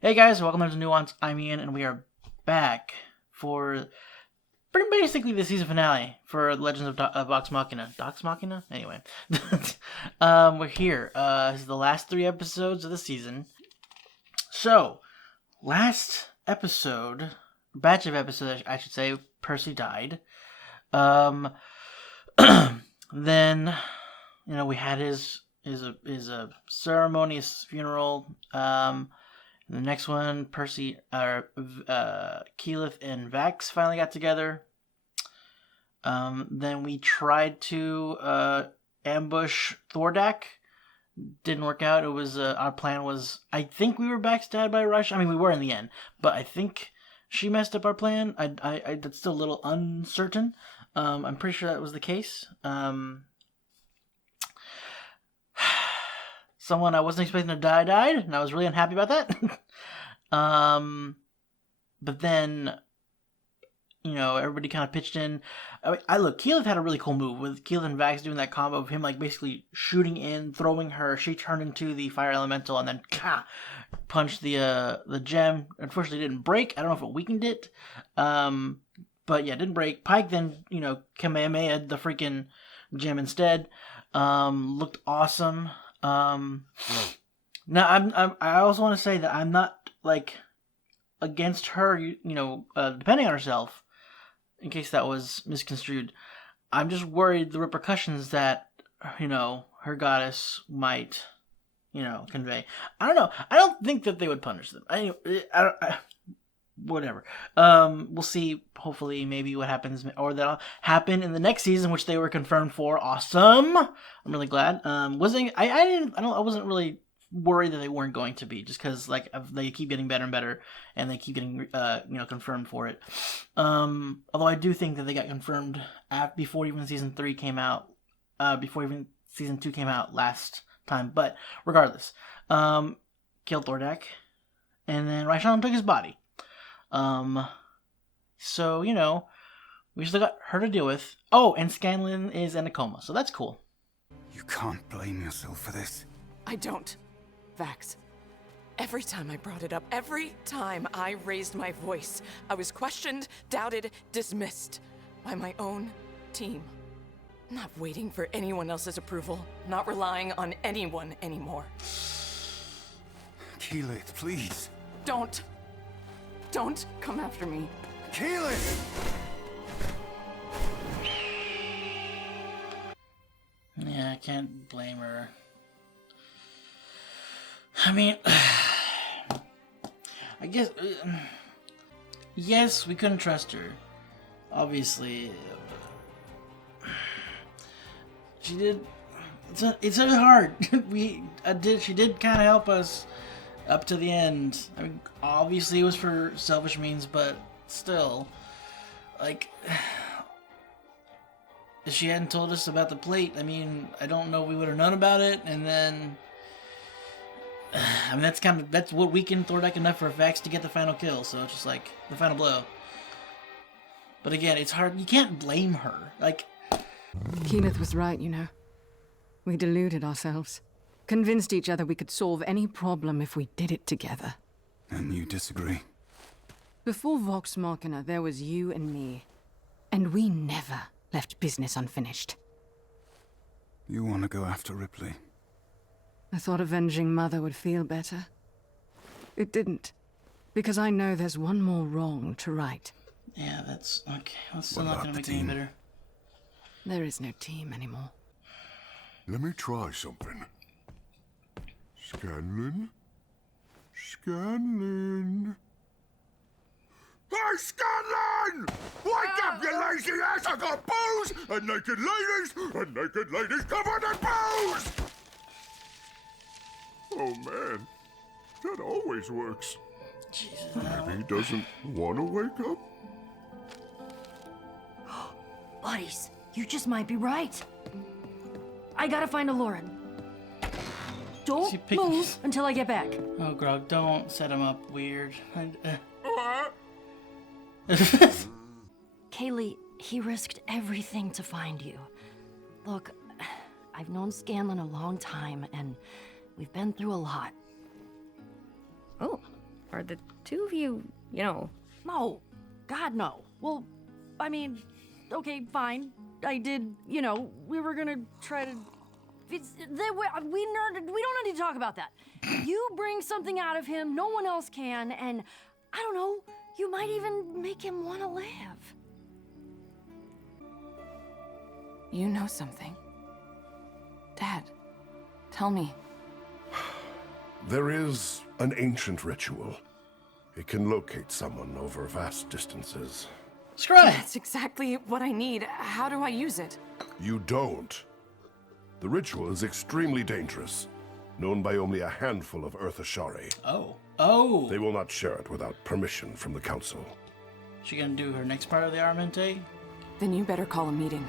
Hey guys, welcome to Nuance. I'm Ian, and we are back for pretty basically the season finale for Legends of Vox Machina. Vox Machina? Anyway. We're here. This is the last 3 episodes of the season. So, last episode, batch of episodes, I should say, Percy died. Then, we had his ceremonious funeral. The next one, Keyleth and Vax finally got together. Then we tried to ambush Thordak. Didn't work out. It was our plan was, I think we were backstabbed by Rush. I mean, we were in the end, but I think she messed up our plan. I that's still a little uncertain. I'm pretty sure that was the case. Someone I wasn't expecting to die died, and I was really unhappy about that. But then, everybody kind of pitched in. Keyleth had a really cool move with Keyleth and Vax doing that combo of him, basically shooting in, throwing her. She turned into the fire elemental, and then punched the gem. Unfortunately, it didn't break. I don't know if it weakened it. But yeah, it didn't break. Pike then, Kamehameha the freaking gem instead. Looked awesome. Now I also want to say that I'm not against her, depending on herself, in case that was misconstrued. I'm just worried the repercussions that, her goddess might, convey. I don't know. I don't think that they would punish them. Whatever. We'll see. Hopefully, maybe what happens, or that'll happen in the next season, which they were confirmed for. Awesome. I'm really glad. I wasn't really worried that they weren't going to be, just because they keep getting better and better, and they keep getting confirmed for it. Although I do think that they got confirmed before even season 3 came out, before even season 2 came out last time. But regardless, killed Thordak, and then Raishan took his body. So, we still got her to deal with. Oh, and Scanlan is in a coma, so that's cool. You can't blame yourself for this. I don't. Vax. Every time I brought it up, every time I raised my voice, I was questioned, doubted, dismissed by my own team. Not waiting for anyone else's approval, not relying on anyone anymore. Keyleth, please. Don't come after me. Keyleth! Yeah, I can't blame her. I mean, I guess, yes, we couldn't trust her. Obviously, she did. It's hard. She did kind of help us up to the end. I mean, obviously it was for selfish means, but still, if she hadn't told us about the plate, I mean, I don't know if we would have known about it, and then, I mean, that's what weakened Thordak enough for Vax to get the final kill, so it's just the final blow. But again, it's hard, you can't blame her, Keyleth was right, We deluded ourselves. Convinced each other we could solve any problem if we did it together. And you disagree? Before Vox Machina, there was you and me. And we never left business unfinished. You want to go after Ripley? I thought avenging Mother would feel better. It didn't. Because I know there's one more wrong to right. Yeah, that's okay. That's still not gonna make it any better. There is no team anymore. Let me try something. Scanlan? Hey, Scanlan! Wake up, you lazy ass! I got booze and naked ladies covered in booze! Oh, man. That always works. Jesus. Maybe he doesn't want to wake up? Buddies, you just might be right. I gotta find a Lauren. Don't move until I get back. Oh, Grog, don't set him up weird. Kaylee, he risked everything to find you. Look, I've known Scanlan a long time, and we've been through a lot. Oh, Are the two of you, you know... No. God, no. Well, I mean, okay, fine. I did, you know, we were gonna try to... we don't need to talk about that. You bring something out of him no one else can, and I don't know, you might even make him want to live. You know something. Dad, tell me. There is an ancient ritual. It can locate someone over vast distances. Scry! That's exactly what I need. How do I use it? You don't. The ritual is extremely dangerous, known by only a handful of Earth Ashari. Oh. Oh! They will not share it without permission from the Council. She gonna do her next part of the Armente? Then you better call a meeting.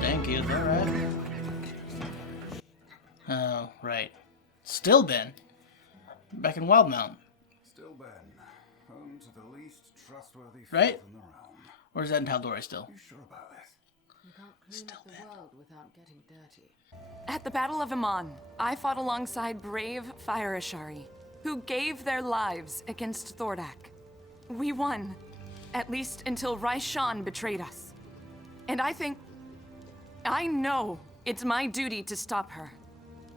Thank you, alright. Oh, right. Still Ben. Back in Wildmount. Still Ben, home to the least trustworthy Right? folk in the realm. Or is that in Tal'Dorei still? You sure about this? You can't clean up the world without getting dirty. At the Battle of Amon, I fought alongside brave Fire Ashari, who gave their lives against Thordak. We won, at least until Raishan betrayed us. And I know it's my duty to stop her.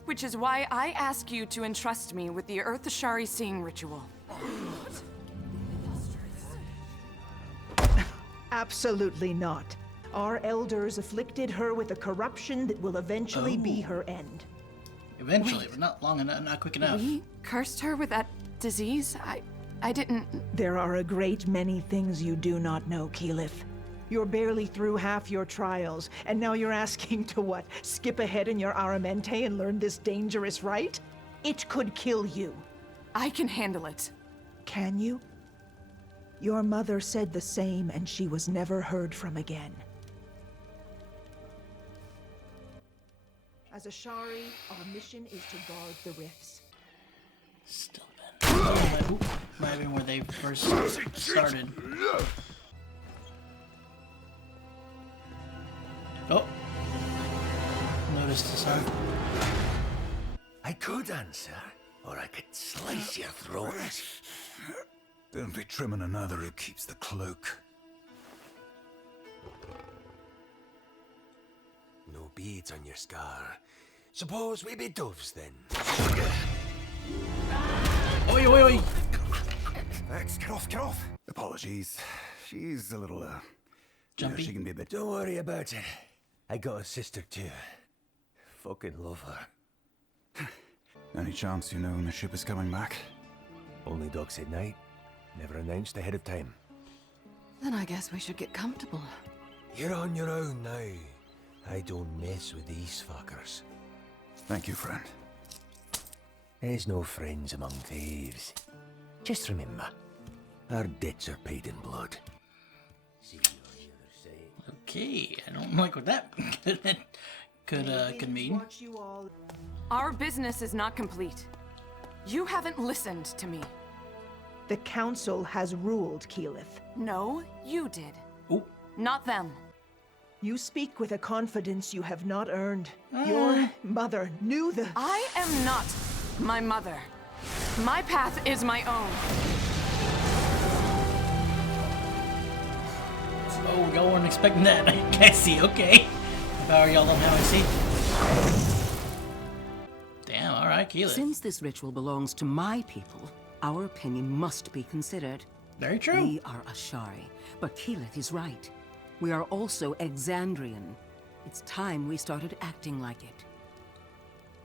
Which is why I ask you to entrust me with the Earth Ashari seeing ritual. Absolutely not. Our elders afflicted her with a corruption that will eventually be her end. Eventually, but not long enough, not quick enough. We cursed her with that disease? I didn't... There are a great many things you do not know, Keyleth. You're barely through half your trials, and now you're asking to what? Skip ahead in your Aramente and learn this dangerous rite? It could kill you. I can handle it. Can you? Your mother said the same, and she was never heard from again. As Ashari, our mission is to guard the rifts. Still Ben. Might have been where they first started. Oh. Noticed the sun. I could answer, or I could slice your throat. Don't be trimming another who keeps the cloak. No beads on your scar. Suppose we be doves then. Oi, oi, oi! Vex, get off, get off! Apologies. She's a little, Jumpy. she can be a bit... Don't worry about it. I got a sister too. Fucking love her. Any chance you know when the ship is coming back? Only docks at night. Never announced ahead of time. Then I guess we should get comfortable. You're on your own now. I don't mess with these fuckers. Thank you, friend. There's no friends among thieves. Just remember, our debts are paid in blood. See you on the other side. Okay, I don't like what that could mean. Watch you all. Our business is not complete. You haven't listened to me. The Council has ruled, Keyleth. No, you did. Oh, Not them. You speak with a confidence you have not earned. Your mother knew the... I am not my mother. My path is my own. oh, y'all weren't expecting that. I see. Okay. If I were y'all, now I see. Damn. All right, Keyleth. Since this ritual belongs to my people, our opinion must be considered. Very true. We are Ashari, but Keyleth is right. We are also Exandrian. It's time we started acting like it.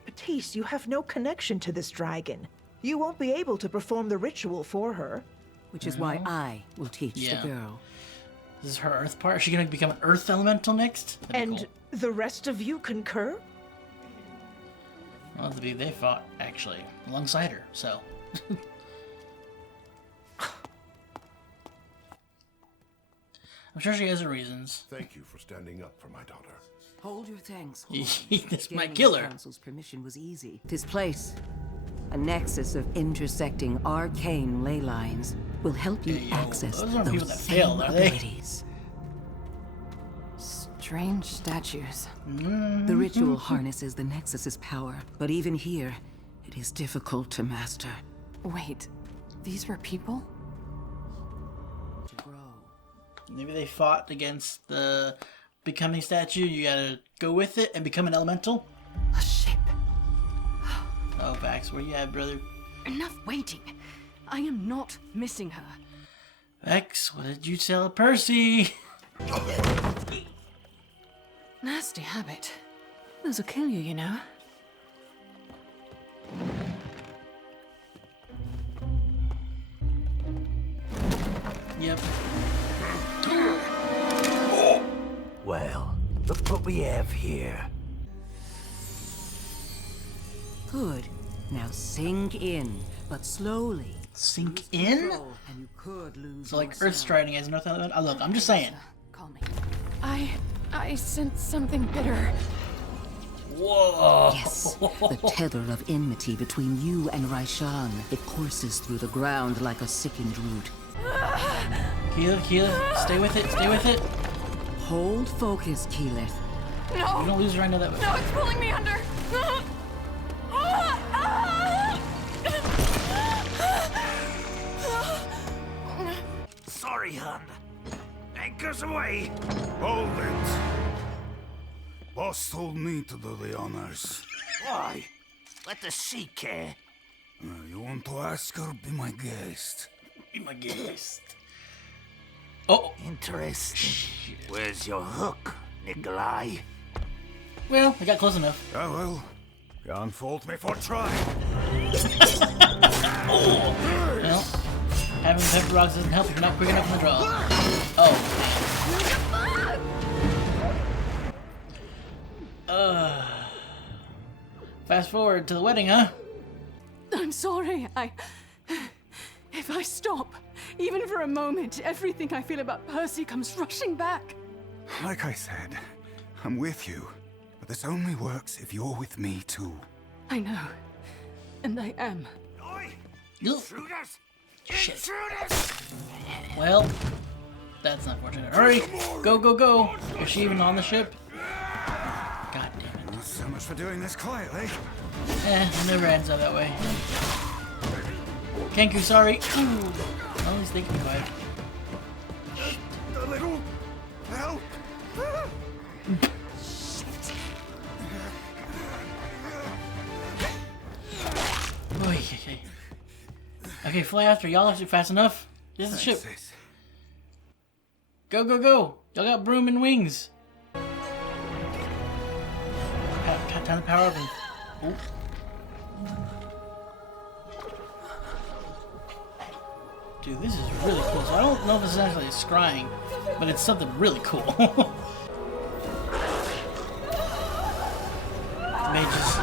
Batiste, you have no connection to this dragon. You won't be able to perform the ritual for her. Which is why I will teach Yeah. the girl. This is her Earth part. Is she gonna become an Earth elemental next? That'd be And cool. the rest of you concur? Well, they fought actually alongside her, so. I'm sure she has her reasons. Thank you for standing up for my daughter. Hold your thanks. This might Gaining kill the her. Council's permission was easy. This place, a nexus of intersecting arcane ley lines, will help you Hey, yo, access those aren't people those that same failed, are they? abilities. Strange statues. The ritual harnesses the Nexus's power, but even here, it is difficult to master. Wait, These were people? To grow. Maybe they fought against the becoming statue. You gotta go with it and become an elemental. A ship. Oh, Vax, where you at, brother? Enough waiting. I am not missing her. Vax, what did you tell Percy? Nasty habit. This'll kill you, you know. Yep. Well, look what we have here. Good. Now sink in, but slowly. Sink in? Control, and you could lose So like yourself. Earth Striding as North Element? Oh, look, I'm just saying. Call me. I sense something bitter. Whoa. Yes, the tether of enmity between you and Raishan. It courses through the ground like a sickened root. Keyleth, stay with it, stay with it. Hold focus, Keyleth. No! You don't lose her right now that way. No, it's pulling me under! Sorry, hon. Anchors away. Hold it. Boss told me to do the honors. Why? Let the sea care. You want to ask her? Be my guest. Be my guest. Oh. Interesting. Where's your hook, Nikolai? Well, I got close enough. Ah, well. Can't fault me for trying. Well, having pepper rocks doesn't help if you're not quick enough in the draw. Oh. Fast forward to the wedding, huh? I'm sorry. If I stop, even for a moment, everything I feel about Percy comes rushing back. Like I said, I'm with you. But this only works if you're with me, too. I know. And I am. Oi! Ugh. Intruders! Shit. Intruders! Well, that's unfortunate. Hurry! Go, go, go! Is she even on the ship? God damn it. So much for doing this quietly. It never ends up that way. Kenku, sorry. Ooh. Well, at least they can be quiet. A little help. Oy, okay. Okay, fly after. Y'all are fast enough. This is the ship. Sis. Go, go, go! Y'all got broom and wings. Time to power up and... Oh. Dude, this is really cool. So I don't know if this is actually scrying, but it's something really cool. Mages.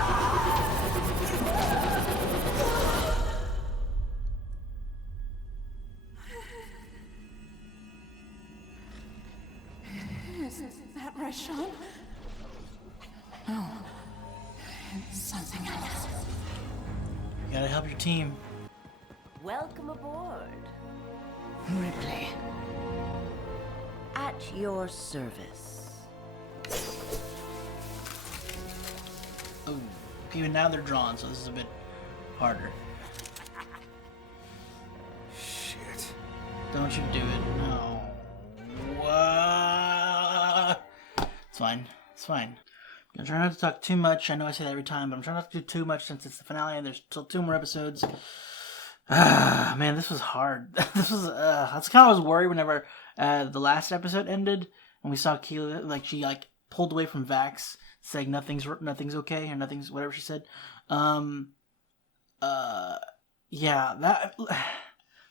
Is that Raishan? No. It's something else. You gotta help your team. Welcome aboard. Ripley. At your service. Oh, even now they're drawn, so this is a bit harder. Shit. Don't you do it. No. What? It's fine. It's fine. I'm trying not to talk too much. I know I say that every time, but I'm trying not to do too much since it's the finale and there's still 2 more episodes. Ah, man, this was hard. This was, that's kind of I was worried whenever the last episode ended and we saw Keyleth, like, she, like, pulled away from Vax, saying nothing's okay, or nothing's, whatever she said. Yeah, that,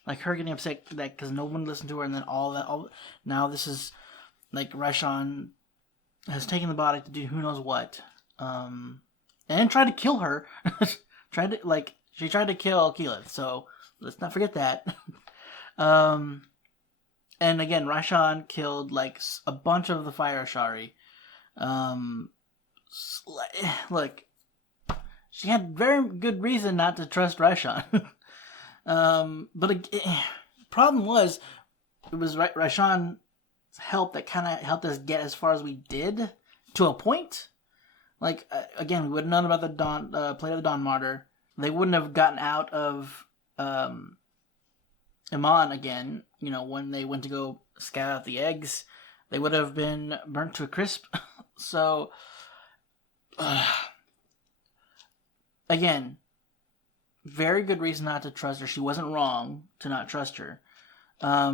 like, her getting upset that, because no one listened to her, and then now this is, like, Raishan has taken the body to do who knows what, and tried to kill her. She tried to kill Keyleth, so let's not forget that. And again, Raishan killed, like, a bunch of the Fire Ashari. Look, she had very good reason not to trust Raishan. But problem was, it was Raishan's help that kind of helped us get as far as we did, to a point. Like, again, we would have known about the Plate of the Dawn Martyr. They wouldn't have gotten out of Iman again, when they went to go scout out the eggs, they would have been burnt to a crisp. So, again, very good reason not to trust her. She wasn't wrong to not trust her. But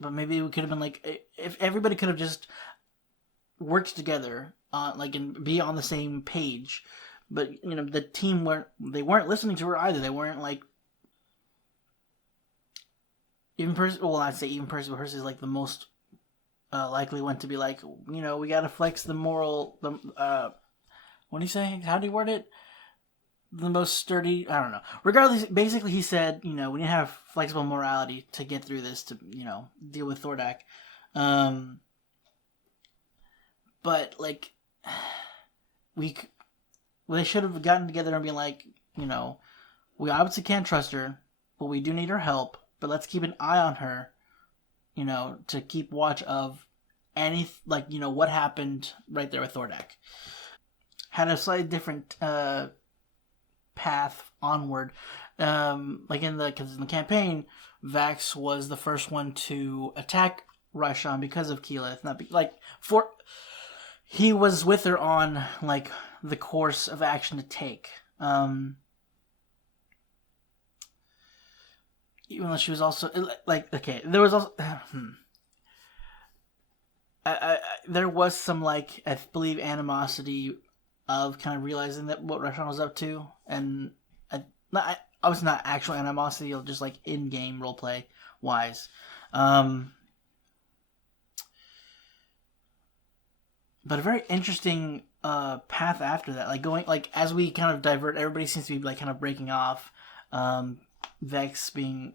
maybe we could have been like, if everybody could have just worked together, and be on the same page. But the team weren't listening to her either. They weren't like even Percy. Well, I'd say even Percy, but Percy is like the most likely one to be like, we gotta flex the moral. What do you say? How do you word it? The most sturdy. I don't know. Regardless, basically, he said, we need to have flexible morality to get through this. To deal with Thordak. But like, they should have gotten together and been like, we obviously can't trust her, but we do need her help. But let's keep an eye on her, to keep watch of what happened right there with Thordak. Had a slightly different path onward. Because in the campaign, Vax was the first one to attack Raishan because of Keyleth. He was with her on the course of action to take. Even though she was also there was also there was some I believe animosity of kind of realizing that what Raishan was up to, and I was not actual animosity, of just in-game roleplay wise. But a very interesting path after that, going as we kind of divert, everybody seems to be kind of breaking off. Vex being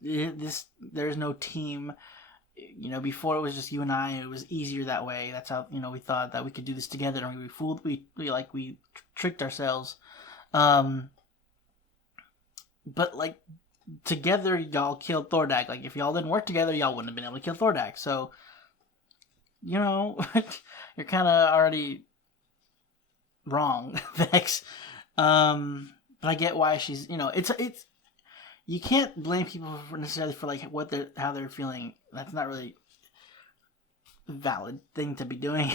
there's no team. Before it was just you and I. It was easier that way. That's how we thought that we could do this together, and we tricked ourselves. But together, y'all killed Thordak. If y'all didn't work together, y'all wouldn't have been able to kill Thordak. So, you're kind of already wrong, Vex. But I get why she's, it's you can't blame people necessarily for how they're feeling. That's not really a valid thing to be doing,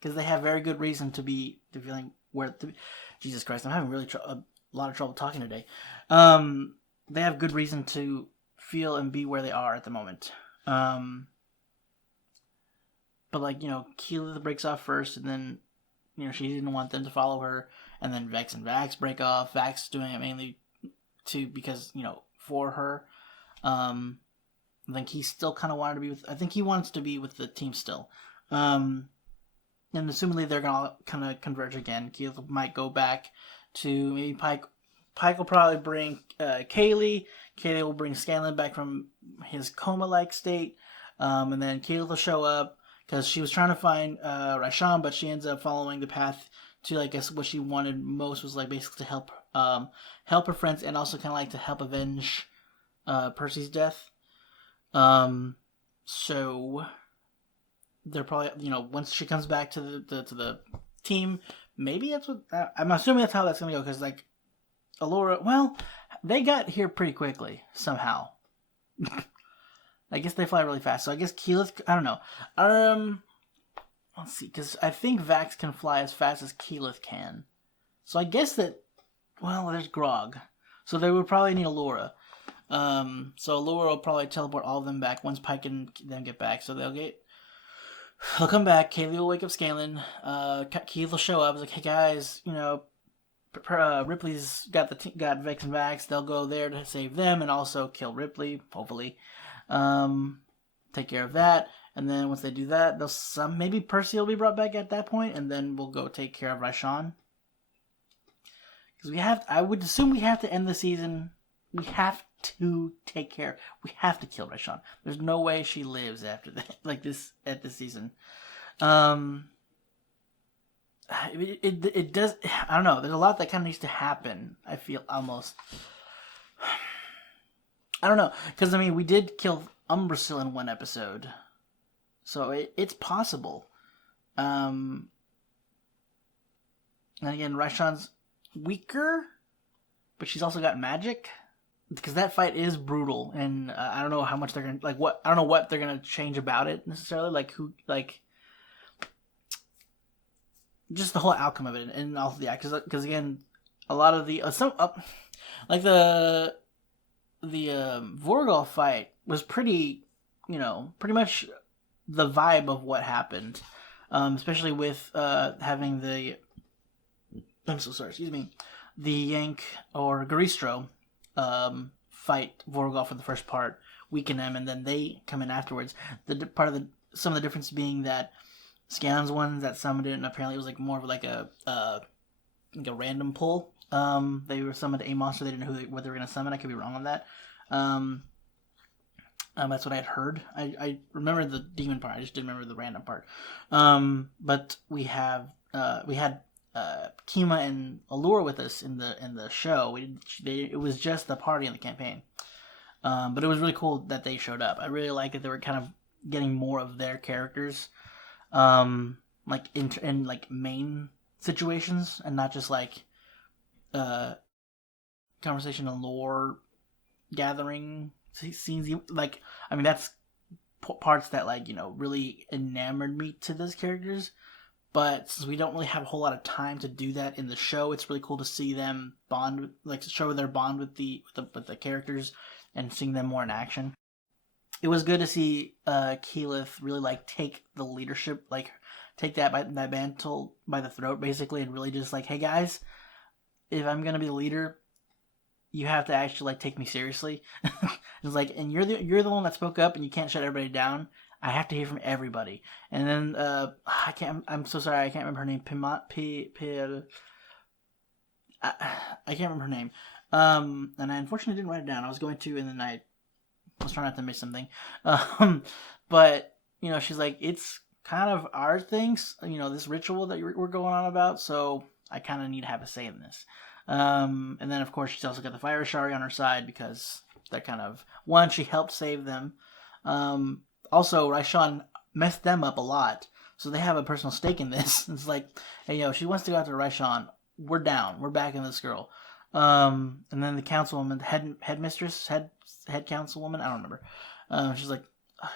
because they have very good reason to feeling where. Jesus Christ, I'm having really a lot of trouble talking today. They have good reason to feel and be where they are at the moment. But Keyleth breaks off first, and then she didn't want them to follow her, and then Vex and Vax break off. Vax doing it mainly because for her. I think he still kind of wanted to be with. I think he wants to be with the team still. And assumingly they're gonna kind of converge again. Keyleth might go back to maybe Pike. Pike will probably bring Kaylee. Kaylee will bring Scanlan back from his coma-like state. And then Keyleth will show up because she was trying to find Raishan, but she ends up following the path to, I guess, what she wanted most was basically to help her friends, and also kind of to help avenge Percy's death. So they're probably once she comes back to the team, maybe that's what I'm assuming that's how that's gonna go, because Allura, well, they got here pretty quickly somehow. I guess they fly really fast, so I guess Keyleth, I don't know. Let's see, because I think Vax can fly as fast as Keyleth can. So I guess that, well, there's Grog. So they would probably need Allura. So Allura will probably teleport all of them back once Pike and them get back. So they'll come back. Kaylee will wake up Scanlan. Keith will show up. He's like, hey guys, Ripley's got Vex and Vax. They'll go there to save them and also kill Ripley, hopefully. Take care of that. And then once they do that, maybe Percy will be brought back at that point, and then we'll go take care of Raishan. Because I would assume we have to end the season. We have to take care. We have to kill Raishan. There's no way she lives after that, at this season. It does. I don't know. There's a lot that kind of needs to happen. I feel almost. I don't know, because we did kill Umbrasyl in one episode. So it's possible. And again, Raishan's weaker, but she's also got magic. because that fight is brutal, and I don't know how much they're gonna I don't know what they're gonna change about it necessarily, just the whole outcome of it, and also because again, a lot of the the Vorgol fight was pretty much the vibe of what happened, especially with having I'm so sorry, excuse me, the Yank or Garistro fight Vorgol for the first part, weaken them, and then they come in afterwards. Some of the difference being that Scan's ones that summoned it, and apparently it was more of a random pull. They were summoned a monster. They didn't know what they were going to summon. I could be wrong on that. That's what I had heard. I remember the demon part. I just didn't remember the random part. But we had Kima and Allure with us in the show. It was just the party in the campaign. But it was really cool that they showed up. I really like that they were kind of getting more of their characters, in main situations, and not just conversation and lore gathering scenes. That's parts that really enamored me to those characters. But since we don't really have a whole lot of time to do that in the show, it's really cool to see them bond, show their bond with the characters and seeing them more in action. It was good to see Keyleth really take the leadership, take that mantle by the throat basically, and really just hey guys, if I'm gonna be the leader, you have to actually take me seriously. It's and you're the one that spoke up, and you can't shut everybody down. I have to hear from everybody. And then I'm so sorry, I can't remember her name. I can't remember her name. And I unfortunately didn't write it down. I was going to, and then I was trying not to miss something. But she's it's kind of our things, this ritual that we're going on about. So I kind of need to have a say in this. And then of course she's also got the Fire Ashari on her side, because they're kind of she helped save them. Also, Raishan messed them up a lot, so they have a personal stake in this. It's hey, she wants to go after Raishan. We're down. We're backing this girl. And then the councilwoman, headmistress, head councilwoman, I don't remember. She's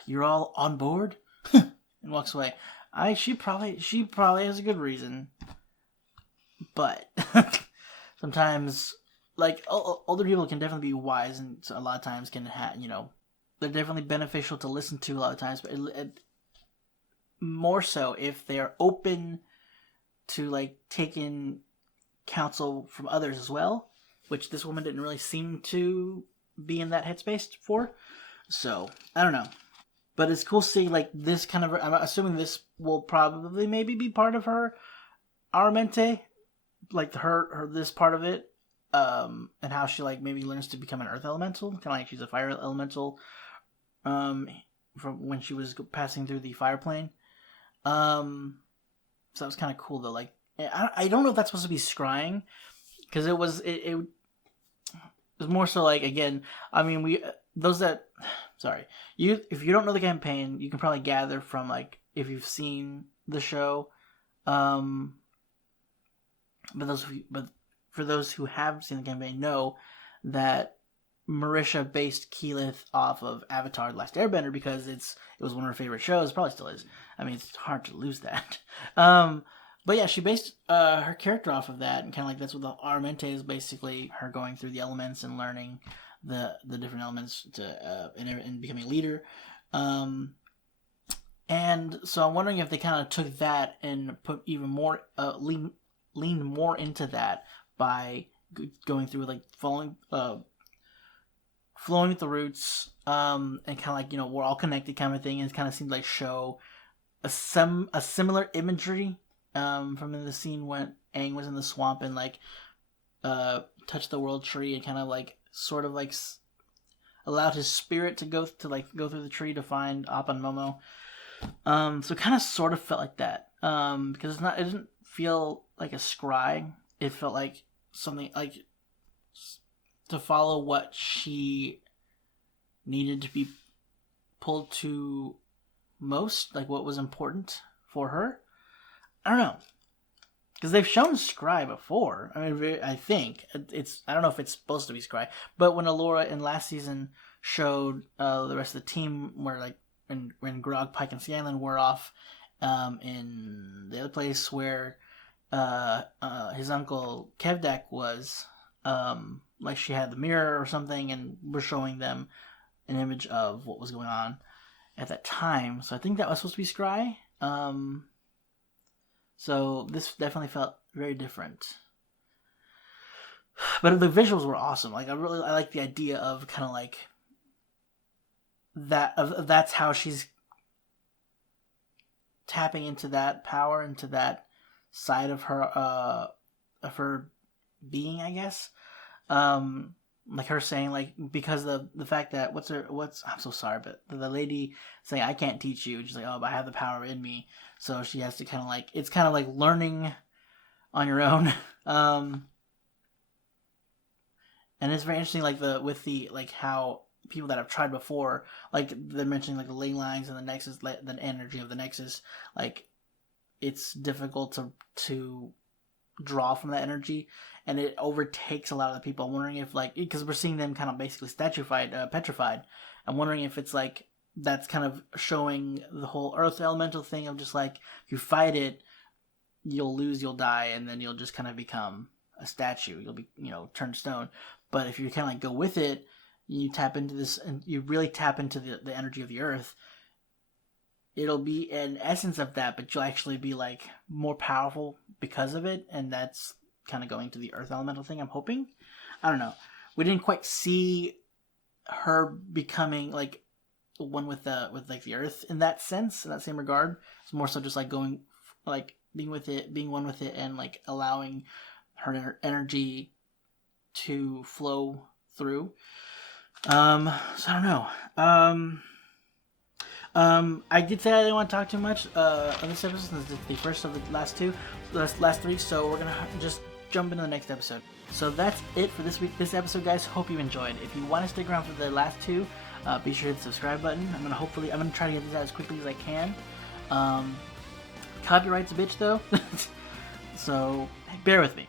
you're all on board? And walks away. She probably has a good reason, but sometimes, older people can definitely be wise, and a lot of times can they're definitely beneficial to listen to a lot of times, but more so if they are open to taking counsel from others as well, which this woman didn't really seem to be in that headspace for. So I don't know, but it's cool seeing this kind of. I'm assuming this will probably maybe be part of her Aramente, her this part of it, and how she maybe learns to become an earth elemental, kind of she's a fire elemental. From when she was passing through the fire plane. So that was kind of cool though. I don't know if that's supposed to be scrying, because it was more so again. I mean, if you don't know the campaign, you can probably gather from if you've seen the show. But for those who have seen the campaign, know that Marisha based Keyleth off of Avatar: The Last Airbender, because it was one of her favorite shows. Probably still is. I mean, it's hard to lose that. But yeah, she based her character off of that, and kind of that's what the Armente is basically, her going through the elements and learning the different elements to and becoming a leader. And so I'm wondering if they kind of took that and put even more leaned more into that by going through flowing with the roots, and kind of we're all connected kind of thing, and it kind of seemed show a similar imagery from the scene when Aang was in the swamp and touched the world tree, and kind of sort of allowed his spirit to go through the tree to find Appa and Momo. So it kind of sort of felt like that, because it didn't feel like a scry. It felt like something to follow what she needed to be pulled to most, what was important for her. I don't know. because they've shown Scry before. I mean, I think it's I don't know if it's supposed to be Scry, but when Allura in last season showed the rest of the team, where like when Grog, Pike, and Scanlan were off in the other place where his uncle Kevdak was, like she had the mirror or something, and we're showing them an image of what was going on at that time. So I think that was supposed to be Scry. So this definitely felt very different. But the visuals were awesome. Like I like the idea of kind of like that. That's how she's tapping into that power, into that side of her being, I guess. Like her saying, like, because of the fact that I'm so sorry, but the lady saying, I can't teach you. She's like, oh, but I have the power in me. So she has to kind of like, it's kind of like learning on your own. And it's very interesting, like like how people that have tried before, like they're mentioning like the ley lines and the nexus, the energy of the nexus, like it's difficult to draw from that energy, and it overtakes a lot of the people. I'm wondering if, like, because we're seeing them kind of basically petrified. I'm wondering if it's like that's kind of showing the whole earth elemental thing of just like, if you fight it, you'll lose, you'll die, and then you'll just kind of become a statue. You'll be, turned stone. But if you kind of like go with it, you tap into this, and you really tap into the energy of the earth, it'll be an essence of that, but you'll actually be like more powerful because of it, and that's kind of going to the earth elemental thing, I'm hoping. I don't know. We didn't quite see her becoming like one with the earth in that sense, in that same regard. It's more so just like going, like being one with it, and like allowing her energy to flow through. So I don't know. I did say I didn't want to talk too much on this episode. This is the first of the last three, so we're gonna just jump into the next episode. So that's it for this episode, guys. Hope you enjoyed. If you want to stick around for the last two, be sure to hit the subscribe button. I'm gonna try to get this out as quickly as I can. Copyright's a bitch though, so bear with me.